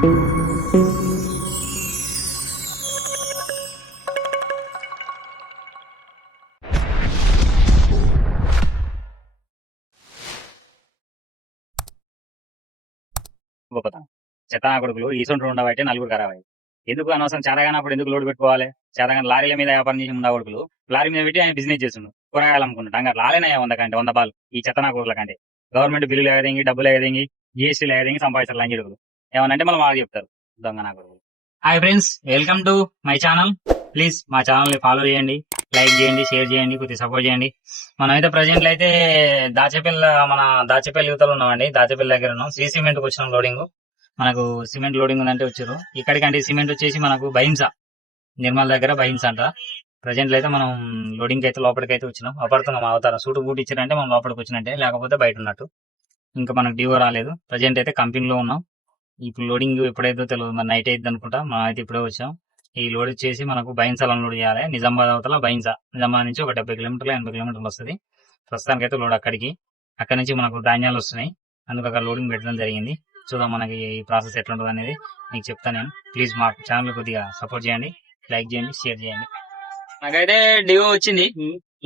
గొప్పతనం చెత్త కొడుకులు ఈసొంటి ఉండబట్టి నలుగురు ఖరాబ్ ఎందుకు అనవసరం? చేతగానప్పుడు ఎందుకు లోడ్ పెట్టుకోవాలి? చేతగాని లారీల మీద వ్యాపారం చేసి ఉన్న కొడుకులు లారీ మీద పెట్టి ఆయన బిజినెస్ చేస్తుండు. కూరగాయలు అమ్ముకుంటాడు. అంగా లారీనే వంద కంటే వంద బాల్. ఈ చెత్త నా కొడుకుల కంటే. గవర్నమెంట్ బిల్లులు ఎగదేంగి డబ్బులు ఎగదేంగి జిఎస్టీలు ఎగదేంగి సంపాదిస్తారు లంగి కొడుకులు. ఏమనంటే మళ్ళీ మాకు చెప్తారు దొంగ నా hi friends welcome to my channel please మా ఛానల్ని ఫాలో చేయండి లైక్ చేయండి షేర్ చేయండి కొద్దిగా సపోర్ట్ చేయండి. మనం అయితే ప్రజెంట్ అయితే దాచేపల్లి మన దాచేపల్లి యువతలు ఉన్నామండి. దాచేపల్లి దగ్గర ఉన్నాం. శ్రీ సిమెంట్ వచ్చిన లోడింగ్ మనకు సిమెంట్ లోడింగ్ ఉందంటే వచ్చారు. ఇక్కడికంటే సిమెంట్ వచ్చేసి మనకు బహింస నిర్మల్ దగ్గర బహింస అంట. ప్రజెంట్ అయితే మనం లోడింగ్ అయితే లోపలికి అయితే వచ్చినాం అపడుతున్నాం అవతారం సూటు బూట్ ఇచ్చారంటే మనం లోపలికి వచ్చినట్టే లేకపోతే బయట ఉన్నట్టు. ఇంకా మనకు డివో రాలేదు. ప్రజెంట్ అయితే కంపెనీలో ఉన్నాం. ఇప్పుడు లోడింగ్ ఎప్పుడైతే తెలియదు మరి నైట్ అయితే అనుకుంటా మనం అయితే ఇప్పుడే వచ్చాం. ఈ లోడ్ వచ్చేసి మనకు బైన్సాలో లోడ్ చేయాలి. నిజామాబాద్ అవతల బైన్సా. నిజామాబాద్ నుంచి ఒక డెబ్బై కిలోమీటర్లు ఎనభై కిలోమీటర్లు వస్తుంది. ప్రస్తుతానికి అయితే లోడ్ అక్కడికి. అక్కడి నుంచి మనకు ధాన్యాలు వస్తున్నాయి. అందుకు అక్కడ లోడింగ్ పెట్టడం జరిగింది. చూద్దాం మనకి ఈ ప్రాసెస్ ఎట్లా ఉంటుంది అనేది మీకు చెప్తాను నేను. ప్లీజ్ మా ఛానల్ కొద్దిగా సపోర్ట్ చేయండి. లైక్ చేయండి షేర్ చేయండి. నాకైతే డివో వచ్చింది.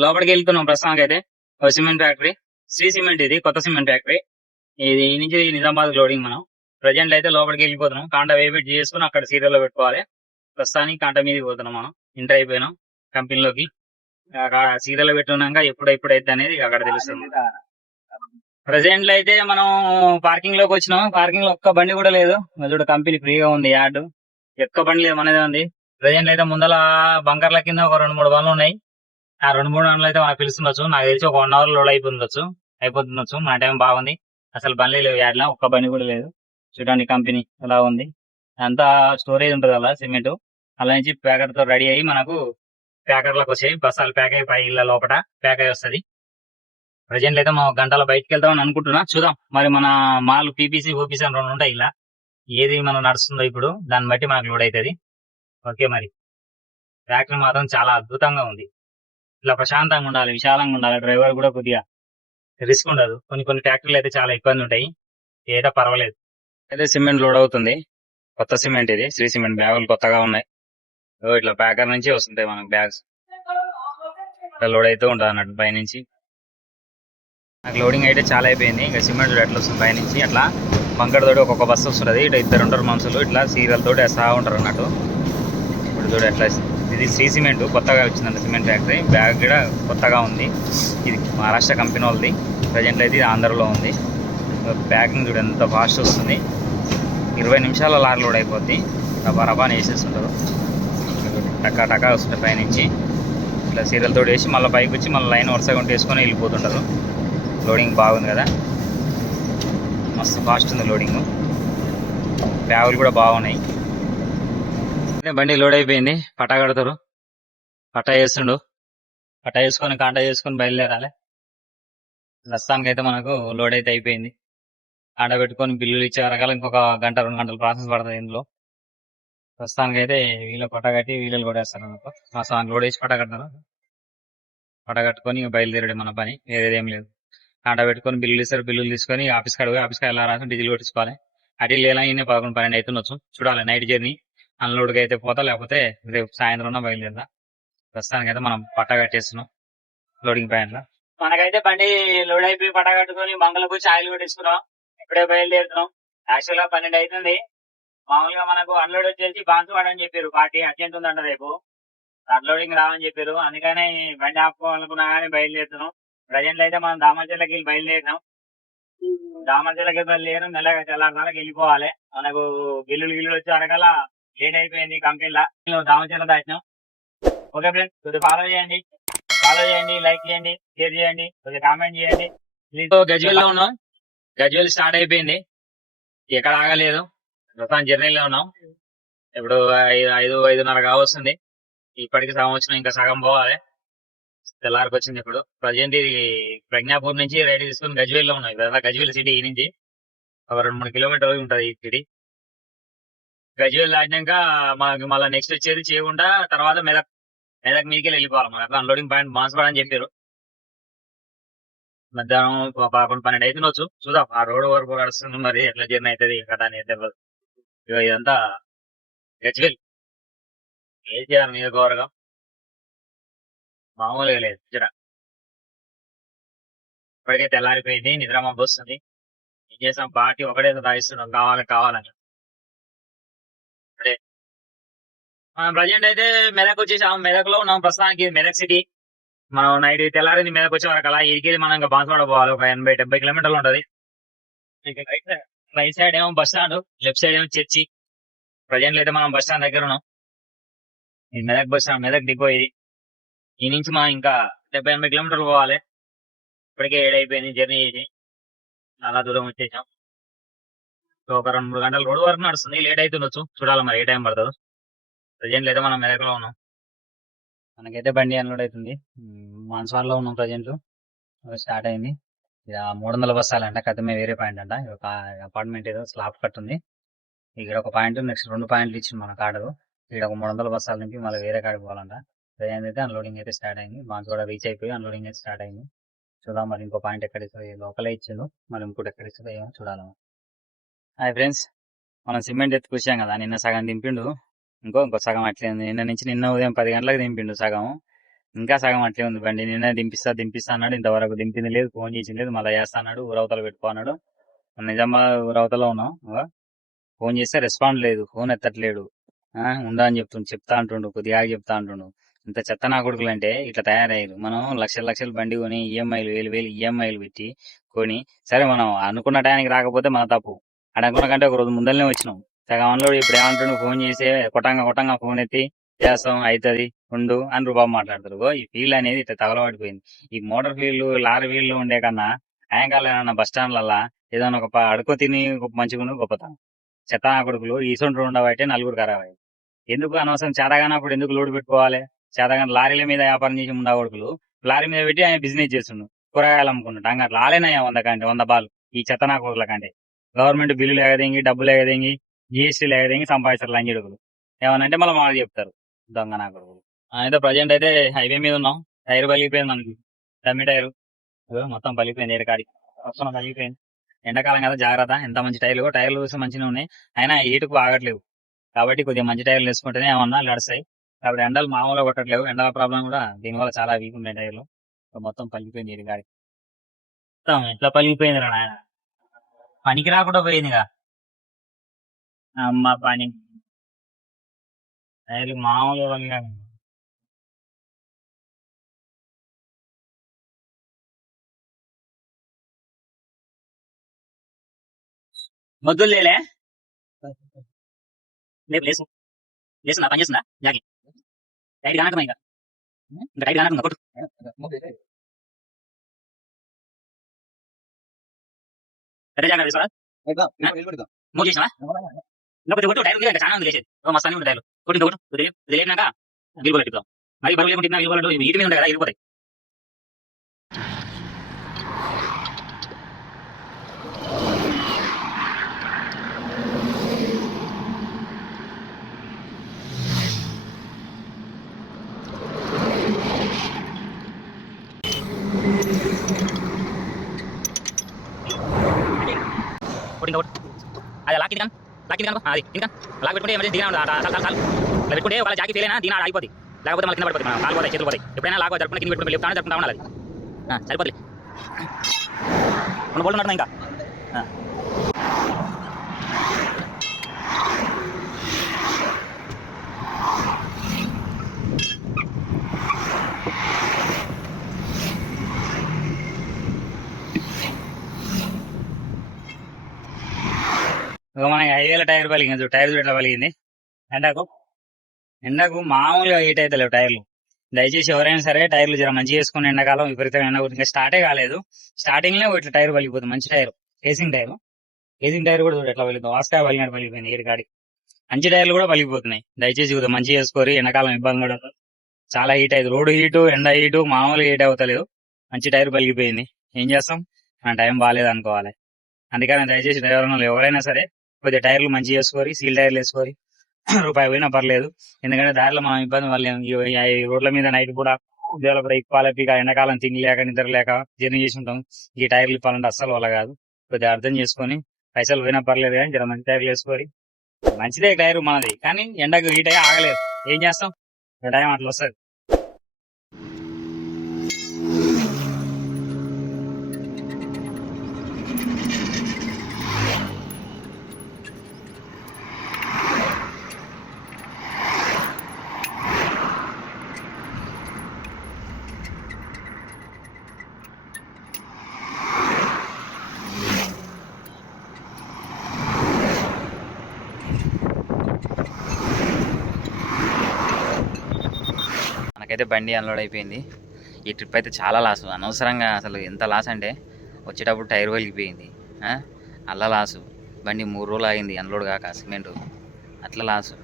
లోపలికి వెళ్తున్నాం ప్రస్తుతానికి అయితే ఒక సిమెంట్ ఫ్యాక్టరీ శ్రీ సిమెంట్ ఇది కొత్త సిమెంట్ ఫ్యాక్టరీ ఇది నుంచి నిజామాబాద్ లోడింగ్ మనం. ప్రజెంట్ అయితే లోపలికి వెళ్ళిపోతున్నాం. కాంట వేపెట్ చేసుకుని అక్కడ సీరియల్లో పెట్టుకోవాలి. ప్రస్తుతానికి కాంట మీదకి పోతున్నాం మనం. ఇంటర్ అయిపోయినాం కంపెనీలోకి. సీరియల్ పెట్టున్నాక ఎప్పుడు ఎప్పుడు అయితే అనేది అక్కడ తెలుస్తుంది. ప్రజెంట్ అయితే మనం పార్కింగ్లోకి వచ్చినాం. పార్కింగ్లో ఒక్క బండి కూడా లేదు. చూడు కంపెనీ ఫ్రీగా ఉంది యార్డ్. ఎక్క బండి లేదు మనదే ఉంది. ప్రజెంట్ అయితే ముందల బంకర్ల కింద ఒక రెండు మూడు బండ్లు ఉన్నాయి. ఆ రెండు మూడు బండ్లు అయితే మనకు పిలుస్తుండొచ్చు నాకు తెలిసి ఒక వన్ అవర్ లోడ్ అయిపోతుండొచ్చు. అయిపోతుండొచ్చు. మన టైం బాగుంది. అసలు బండ్లు లేవు యార్డ్ ఒక్క బండి కూడా లేదు. చూడండి కంపెనీ ఎలా ఉంది. అంతా స్టోరేజ్ ఉంటుంది అలా సిమెంట్. అలా నుంచి ప్యాకెట్తో రెడీ అయ్యి మనకు ప్యాకెట్లకు వచ్చాయి. బస్సాలు ప్యాక్ అయ్యి పై ఇళ్ళ లోపల ప్యాక్ అయ్యి వస్తుంది. ప్రజెంట్ అయితే మనం గంటల బయటకు అని అనుకుంటున్నా. చూద్దాం. మరి మన మాల్ పీపీసీ ఓపీసీ అని రెండు ఉంటాయి ఇలా. ఏది మనం నడుస్తుందో ఇప్పుడు దాన్ని బట్టి మనకు లోడ్ అవుతుంది ఓకే మరి. ఫ్యాక్టరీ మాత్రం చాలా అద్భుతంగా ఉంది. ఇలా ప్రశాంతంగా ఉండాలి విశాలంగా ఉండాలి. డ్రైవర్ కూడా కొద్దిగా రిస్క్ ఉండదు. కొన్ని కొన్ని ఫ్యాక్టరీలు అయితే చాలా ఇబ్బంది ఉంటాయి. ఏదో పర్వాలేదు. అయితే సిమెంట్ లోడ్ అవుతుంది. కొత్త సిమెంట్ ఇది. శ్రీ సిమెంట్ బ్యాగులు కొత్తగా ఉన్నాయి. ఓ ఇట్లా ప్యాకర్ నుంచి వస్తుంటాయి మనకు బ్యాగ్స్. ఇట్లా లోడ్ అయితే ఉంటుంది అన్నట్టు పైనుంచి. నాకు లోడింగ్ అయితే చాలా అయిపోయింది. ఇంకా సిమెంట్ ఎట్లా వస్తుంది పైనుంచి? అట్లా బంకర్ తోటి ఒక్కొక్క బస్సు వస్తుంది. ఇట్లా ఇద్దరు ఉంటారు మనుషులు. ఇట్లా సీరియల్ తోటి వేస్తా ఉంటారు అన్నట్టు. ఇప్పుడు చూడు ఎట్లా ఇది శ్రీ సిమెంట్. కొత్తగా వచ్చిందంట సిమెంట్ ఫ్యాక్టరీ. బ్యాగ్ కూడా కొత్తగా ఉంది. ఇది మహారాష్ట్ర కంపెనీ వాళ్ళది. ప్రజెంట్ అయితే ఇది ఆంధ్రలో ఉంది. ప్యాకింగ్ చూడు ఎంత ఫాస్ట్ వస్తుంది. ఇరవై నిమిషాల లారీ లోడ్ అయిపోద్ది. రబా రబా అని వేసేస్తుంటారు టకా టకా వస్తుంటారు పైనుంచి. ఇట్లా సీరియల్ తోటి వేసి మళ్ళీ పైకి వచ్చి మళ్ళీ లైన్ వరుసగా ఉంటే వేసుకొని వెళ్ళిపోతుంటారు. లోడింగ్ బాగుంది కదా. మస్తు ఫాస్ట్ ఉంది లోడింగ్ బ్యాగులు కూడా బాగున్నాయి. బండి లోడ్ అయిపోయింది. పటా కడతారు. పటా వేస్తుండు. పటా వేసుకొని కాంటా చేసుకొని బయలుదేరాలి. ప్రస్తుతానికి అయితే మనకు లోడ్ అయితే అయిపోయింది. ఆడబెట్టుకొని బిల్లులు ఇచ్చే రకాల ఇంకొక గంట రెండు గంటల ప్రాసెస్ పడుతుంది ఇందులో. ప్రస్తుతానికి అయితే వీళ్ళ పట్ట కట్టి వీళ్ళు కొడేస్తారు అనుకో మా సాంగ్ లోడ్ వేసి పట్ట కడతారు. కట్టుకొని బయలుదేరడం మన పని వేరేదేం లేదు. ఆడబెట్టుకొని బిల్లులు ఇస్తారు బిల్లులు తీసుకొని ఆఫీస్ కాడ పోయి ఆఫీస్ రాసి డీజిల్ కొట్టించుకోవాలి. అటు లేదా ఈయన పదకొండు పన్నెండు అవుతుండొచ్చు చూడాలి నైట్ జర్నీ. అన్లోడ్కి అయితే పోతా లేకపోతే రేపు సాయంత్రం బయలుదేరదా ప్రస్తుతానికి అయితే మనం పట్టగట్టేస్తున్నాం లోడింగ్ పాయింట్ మనకైతే బండి లోడ్ అయిపోయి పట్టగట్టుకొని కట్టుకొని మంగళకు ఆయిల్ కొట్టించుకున్నాం ఇప్పుడే బయలుదేరుతున్నాం. యాక్చువల్గా పన్నెండు అవుతుంది మామూలుగా మనకు అన్లోడ్ వచ్చేసి బాన్సువాడ అని చెప్పారు. పార్టీ అర్జెంట్ ఉందంట రేపు. అన్లోడింగ్ రావని చెప్పారు. అందుకనే బండి ఆపుకోవాలనుకున్నా కానీ బయలుదేరుతున్నాం. ప్రజెంట్ అయితే మనం దామచర్లకి వెళ్ళి బయలుదేరినాం దామచర్లకి బయలుదేరం మెల్లగా తెల్లారి వెళ్ళిపోవాలి. మనకు బిల్లులు గిల్లులు వచ్చే వరకల్లా లేట్ అయిపోయింది కంపెనీలో. దామచర్ల దాచినాం ఓకే ఫ్రెండ్స్ కొద్దిగా ఫాలో చేయండి. ఫాలో చేయండి లైక్ చేయండి షేర్ చేయండి కొద్దిగా కామెంట్ చేయండి. గజ్వేల్లో ఉన్నాం. గజ్వేల్ స్టార్ట్ అయిపోయింది. ఎక్కడ ఆగలేదు. ప్రస్తుతం జర్నీలో ఉన్నాం. ఇప్పుడు ఐదు ఐదు ఐదున్నర కావస్తుంది. ఇప్పటికి సంవత్సరం ఇంకా సగం పోవాలి. తెల్లారికి వచ్చింది ఇప్పుడు. ప్రజెంట్ ఇది ప్రజ్ఞాపూర్ నుంచి రైడ్ తీసుకుని గజ్వేల్లో ఉన్నాం ఇదంతా గజ్వేల్ సిటీ నుంచి ఒక రెండు మూడు కిలోమీటర్లు ఉంటది ఈ సిటీ. గజ్వేల్ దాటినాక మనకి మళ్ళీ నెక్స్ట్ వచ్చేది చేయకుండా తర్వాత మెదక్ మెదక్ మీదకి వెళ్ళిపోవాలి. మనకు అన్లోడింగ్ పాయింట్ మాన్స్పాడ్ అని చెప్పారు మధ్యాహ్నం పదకొండు పన్నెండు అయితే చూద్దాం ఆ రోడ్ వరకు నడుస్తుంది మరి ఎట్లా జీర్ణ అవుతుంది కదా అనేది తెలియదు ఇగో ఇదంతా గజ్వెల్ కేసీఆర్ నియోజకవర్గం మామూలుగా లేదు జర ఇప్పటికే తెల్లారిపోయింది నిద్ర వస్తుంది. ఏం చేసాం పార్టీ ఒకటే తాగిస్తున్నాం కావాలి కావాలని. మనం ప్రజెంట్ అయితే మెదక్ వచ్చేసాం మెదక్లో ఉన్నాం ప్రస్తుతానికి మెదక్ సిటీ. మనం నైట్ తెల్లారింది మీదకి వచ్చే వరకు అలా ఇడికి మనం ఇంకా బాన్స్వాడ పోవాలి. ఒక ఎనభై డెబ్బై కిలోమీటర్లు ఉంటది. రైట్ సైడ్ ఏమో బస్ స్టాండ్ లెఫ్ట్ సైడ్ ఏమో చర్చి. ప్రజెంట్ అయితే మనం బస్ స్టాండ్ దగ్గర ఉన్నాం. Medak bus stand Medak depot ఇది. ఈ నుంచి మనం ఇంకా డెబ్బై ఎనభై కిలోమీటర్లు పోవాలి. ఇప్పటికే ఏడైపోయింది జర్నీ చేసి చాలా దూరం వచ్చేసాం. సో ఒక రెండు మూడు గంటలు రోడ్డు వరకు నడుస్తుంది. లేట్ అవుతుండొచ్చు చూడాలి మరి ఏ టైం పడుతుందో. ప్రజెంట్ అయితే మనం మెదక్లో ఉన్నాం. మనకైతే బండి అన్లోడ్ అవుతుంది మాన్స్వార్లో ఉన్నాం ప్రజెంట్. స్టార్ట్ అయింది. ఇక మూడు వందల కథ కథమే వేరే పాయింట్ అంట. ఇది ఒక అపార్ట్మెంట్ ఏదో స్లాబ్ కట్టుంది. ఇక్కడ ఒక పాయింట్ నెక్స్ట్ రెండు పాయింట్లు ఇచ్చింది మన కార్డు ఇక్కడ ఒక మూడు వందల బస్సాల నుంచి మళ్ళీ వేరే కాడికి పోవాలంట. ప్రజెంట్ అయితే అన్లోడింగ్ అయితే స్టార్ట్ అయింది. మాకు కూడా రీచ్ అయిపోయి అన్లోడింగ్ అయితే స్టార్ట్ అయింది. చూద్దాం మరి ఇంకో పాయింట్ ఎక్కడ ఇస్తుందో లోకలే ఇచ్చిండు మరి ఇంకోటి ఎక్కడ ఇస్తుందో ఏమో చూడాలి. Hi friends. మనం సిమెంట్ ఎత్తుకొచ్చాం కదా నిన్న సగం దింపిండు. ఇంకో ఇంకో సగం అట్లే ఉంది. నిన్న నుంచి నిన్న ఉదయం పది గంటలకు దింపిండు సగం ఇంకా సగం అట్లే ఉంది బండి. నిన్న దింపిస్తా దింపిస్తా అన్నాడు. ఇంతవరకు దింపింది లేదు ఫోన్ చేసింది లేదు. మళ్ళీ చేస్తా అన్నాడు. ఊరవతల పెట్టుకో అన్నాడు. నిజామాబాద్ ఊరవతలో ఉన్నాం. ఫోన్ చేస్తే రెస్పాండ్ లేదు. ఫోన్ ఎత్తట్లేడు. ఆ, ఉందా అని చెప్తుండు. చెప్తా అంటుండు. కొద్దిగా చెప్తా అంటుండు. ఇంత చెత్త నా కొడుకులు అంటే ఇట్లా తయారయ్యారు. మనం లక్షల లక్షలు బండి కొని ఈఎంఐలు వేలు వేలు ఈఎంఐలు పెట్టి కొని సరే మనం అనుకున్న టైంకి రాకపోతే మన తప్పు. అని అనుకున్న కంటే ఒక రోజు ముందరనే వచ్చినాం. సగం ఇప్పుడు ఏమంటాడు ఫోన్ చేసి కొట్టంగా కొట్టంగా ఫోన్ ఎత్తి చేస్తాం అవుతుంది ఉండు అని రూపాయి మాట్లాడతారు ఈ ఫీల్డ్ అనేది ఇట్లా తగలబడిపోయింది. ఈ మోటార్ ఫీల్డ్ లారీ ఫీల్డ్ ఉండే కన్నా సాయంకాలం ఏమన్నా బస్ స్టాండ్లల్లా ఏదైనా ఒక అడుకో తిని మంచిగా గొప్పతాం చెత్తా కొడుకులు ఈసొంటి ఉండబట్టే నలుగురు ఖరాబ్ అయ్యి ఎందుకు అనవసరం? చేతగానప్పుడు ఎందుకు లోడ్ పెట్టుకోవాలి? చేతగాని లారీల మీద వ్యాపారం చేసి ఉండ కొడుకులు లారీ మీద పెట్టి ఆయన బిజినెస్ చేస్తుండు కూరగాయలు అమ్ముకుంటాడు. అంగ లాలేనయ్యా వంద కంటే వంద బాలు ఈ చెత్త నా కొడుకుల కంటే. గవర్నమెంట్ బిల్లు లేకదేంగి డబ్బులు లేకదేంగి జిఎస్టీ లేకదేంగి సంపాదిస్తారు లంచి కొడుకులు ఏమనంటే మళ్ళీ మాకు చెప్తారు. దొంగ నా కొడుకులు. అయితే ప్రజెంట్ అయితే హైవే మీద ఉన్నాం. టైర్ పలిగిపోయింది మనకి. Dummy tyre. మొత్తం పలిగిపోయింది ఏడకాడి వస్తున్న పలిగిపోయింది ఎండాకాలం కదా జాగ్రత్త. ఎంత మంచి టైర్లు టైర్లు చూసి మంచిగా ఉన్నాయి. అయినా హీటుకు ఆగట్లేవు కాబట్టి కొద్దిగా మంచి టైర్లు వేసుకుంటేనే ఏమన్నా నడుస్తాయి. కాబట్టి ఎండలు మామూలుగా కొట్టట్లేవు. ఎండల ప్రాబ్లం కూడా దీనివల్ల చాలా వీక్ ఉన్నాయి టైర్లు. మొత్తం పలిగిపోయింది ఇది కాడి మొత్తం ఎట్లా పలిగిపోయింది రా నాయన? పనికి రాకుండా పోయిందిగా. అమ్మ పని. టైర్లు మామూలుగా పలిగాయి. మొద్దులు లేలే లేపు లేసు. లేసుందా? పని చేస్తుందా? జాగి. టైట్ కానకమా ఇంకా? ఇంకా టైట్ కానకుండా కొట్టు. సరే జాగ్రత్త మూవ్ చేసినా ఇంకా కొద్దిగా కొట్టు టైర్ ఉంది ఇంకా చాలా ఉంది లేచేది ఓ మస్తానే ఉంది టైర్లు కొట్టు ఇంకా కొట్టు కొద్దిగా ఇది లేపినాక వీలు కొట్టిద్దాం మరి బరువు లేకుండా వీలు కొట్టు ఇటు మీద ఉంటాయి కదా ఇరిగిపోతాయి కొట్టు ఇంకా కొట్టు అది లాక్ ఇది కానీ కనుక అది. ఇంకా లాక్ పెట్టుకుంటే ఎమర్జెన్సీ దిగా చాలు చాలా చాలా ఇలా పెట్టుకుంటే వాళ్ళ జాకి ఫెయిల్ అయినా దీని ఆగిపోతుంది లేకపోతే మళ్ళీ కింద పడిపోతుంది మనం కాలు పోతాయి చేతులు పోతాయి. ఎప్పుడైనా లాగో జరుపుకుంటే కింద పెట్టుకుని లేపుతానే జరుపుకుంటా ఉండాలి సరిపోతుంది రెండు బోల్డ్ నడుతుంది ఇంకా. మనకి ఇక హైవేల టైర్ పలిగింది చూడు టైర్ ఎట్లా పలిగింది ఎండకు ఎండకు మామూలుగా హీట్ అయితే లేవు టైర్లు. దయచేసి ఎవరైనా సరే టైర్లు జర మంచిగా వేసుకుని ఎండాకాలం విపరీతంగా ఎండ ఇంకా స్టార్టే కాలేదు. స్టార్టింగ్లో ఇట్లా టైర్ పలిగిపోతుంది మంచి టైర్. ఏసింగ్ టైర్. ఏసింగ్ టైర్ కూడా చూడు ఎట్లా పలిగింది వాస్కా పలిగినట్టు పలిగిపోయింది ఏడు కాడి మంచి టైర్లు కూడా పలిగిపోతున్నాయి. దయచేసి కొద్దిగా మంచిగా వేసుకోరి ఎండాకాలం ఇబ్బంది కూడా ఉండదు. చాలా హీట్ అయింది. రోడ్డు హీటు ఎండ హీటు మామూలుగా హీట్ అవుతలేదు మంచి టైర్ పలిగిపోయింది. ఏం చేస్తాం? మన టైం బాగాలేదు అనుకోవాలి. అందుకని దయచేసి డ్రైవర్ ఎవరైనా సరే కొద్దిగా టైర్లు మంచిగా వేసుకోరి సీల్ టైర్లు వేసుకోరి. రూపాయి పోయినా పర్లేదు. ఎందుకంటే దారిలో మనం ఇబ్బంది వల్ల ఈ రోడ్ల మీద నైట్ కూడా ఉద్యోగాల కూడా ఎండాకాలం తిండి లేక నిద్ర లేక జర్నీ చేసి ఉంటాం. ఈ టైర్లు ఇప్పాలంటే అస్సలు వల్ల కాదు. కొద్దిగా అర్థం చేసుకొని పైసలు పోయినా పర్లేదు కానీ జర మంచి టైర్లు వేసుకొని మంచిదే టైర్ మనది. కానీ ఎండకు హీట్ అయ్యి ఆగలేదు. ఏం చేస్తాం? టైం అట్లా వస్తుంది. నాకైతే బండి అన్లోడ్ అయిపోయింది. ఈ ట్రిప్ అయితే చాలా లాస్ అనవసరంగా అసలు ఎంత లాస్ అంటే వచ్చేటప్పుడు టైర్ వలిగిపోయింది. అలా లాసు బండి మూడు రోజులు ఆగింది అన్లోడ్ కాక సిమెంట్. అట్లా లాసు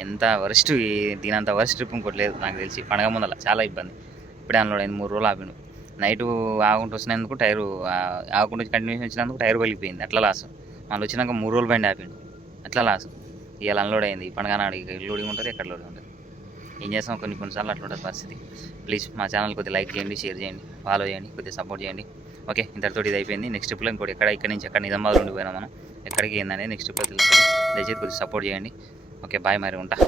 ఎంత వరస్ట్ దీనంత వరస్ట్ ట్రిప్ ఇంకోటి లేదు నాకు తెలిసి. పండగ ముందల చాలా ఇబ్బంది. ఇప్పుడే అన్లోడ్ అయింది మూడు రోజులు ఆపిండు. నైట్ ఆగుంటూ వచ్చినందుకు టైరు ఆ- కంటిన్యూషన్ వచ్చినందుకు టైర్ వలిగిపోయింది. అట్లా లాసు మళ్ళీ వచ్చినాక మూడు రోజులు బండి ఆపిండు. అట్లా లాసు ఇవాళ అన్లోడ్ అయింది. ఈ పండగ నాడు ఇక లోడింగ్ ఉంటుంది ఎక్కడ లోడింగ్ ఉంటుంది? ఏం చేస్తాం? కొన్ని కొన్నిసార్లు అట్లా ఉంటుంది పరిస్థితి. ప్లీజ్ మా ఛానల్ కొద్దిగా లైక్ చేయండి షేర్ చేయండి ఫాలో చేయండి కొద్దిగా సపోర్ట్ చేయండి. ఓకే ఇంతటితో ఇది అయిపోయింది. నెక్స్ట్ ట్రిప్లో ఇంకోటి ఎక్కడ? ఇక్కడ నుంచి ఎక్కడ? నిజామాబాద్ ఉండిపోయినా మనం. ఎక్కడికి ఏందనేది నెక్స్ట్ ట్రిప్లో తెలుస్తుంది. దయచేసి కొద్దిగా సపోర్ట్ చేయండి. ఓకే బాయ్ మరి ఉంటా.